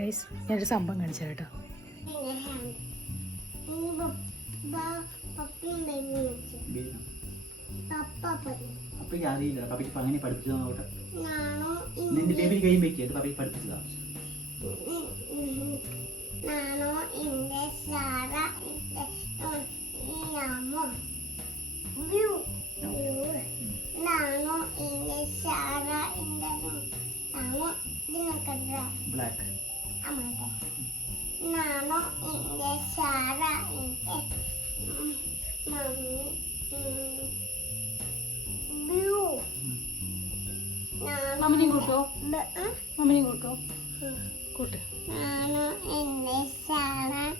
Guys ഞാനൊരു സംഭവം കാണിച്ചു കേട്ടോ. അറിയില്ല പപ്പയ്ക്ക് അങ്ങനെ പഠിപ്പിച്ചതാ നോട്ടെ. നിന്റെ ബേബി കൈ വെക്കിയത് പപ്പയ്ക്ക് പഠിപ്പിച്ചതാ. Black Nano ini Sarah ini mami blue. മമ്മിനെ കൂട്ടോ, മമ്മിനെ കൂട്ടോ, കൂട്ട്. Nano ini Sarah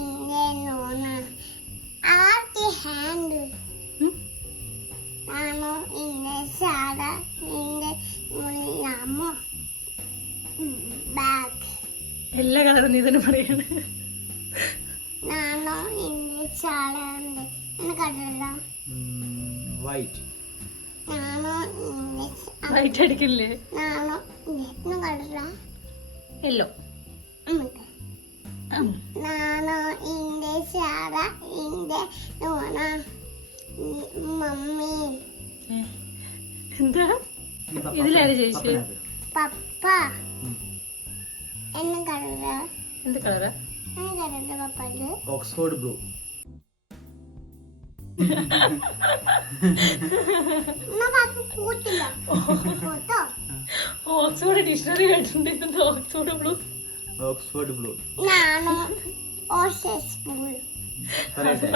ini Nona. Arti hand. Nano ini Sarah ini Namo. Bag. എല്ലാ കളറും നീ തന്നെ പറയാണ്. നാണോ ഇന്ന് ചാളയുണ്ട് എന്ന് കണ്ടില്ല. വൈറ്റ് നാണോ ഇന്ന് വൈറ്റ് അടിക്കില്ലേ? നാണോ ഇന്ന് കണ്ടില്ല. യെല്ലോ. നാണോ ഇന്റെ ചാള ഇന്റെ നോണ മമ്മി. എന്താ ഇതിലാര് ജയിച്ചു? പപ്പ എന്ന് കണ്ടില്ല. എന്ത് കളറാ? കണ്ടില്ല പപ്പല്. Oxford blue. ഓക്സ്ഫോർഡ് ഡിക്ഷണറി കേട്ടിട്ടുണ്ട്. Oxford blue. Oxford blue. Nano ഓഷസ് ബ്ലൂ.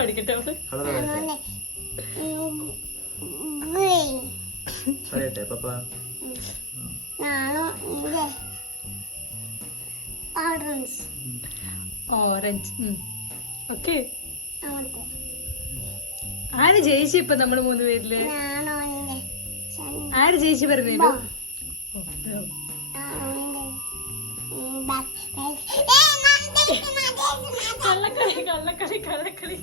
പഠിക്കട്ടെ അവള്. ഗ്രീൻ. പറയട്ടെ പപ്പ. നാണോ ഇന്റെ ഓറഞ്ച്. ഓറഞ്ച്. ഓക്കെ. അങ്ങോട്ട് ആര് ജയിച്ചു? ഇപ്പൊ നമ്മള് 3 പേരില് നാണോ ഇന്റെ ആര് ജയിച്ചു പറഞ്ഞല്ലോ? കള്ളക്കളി കള്ളക്കളി കള്ളക്കളി.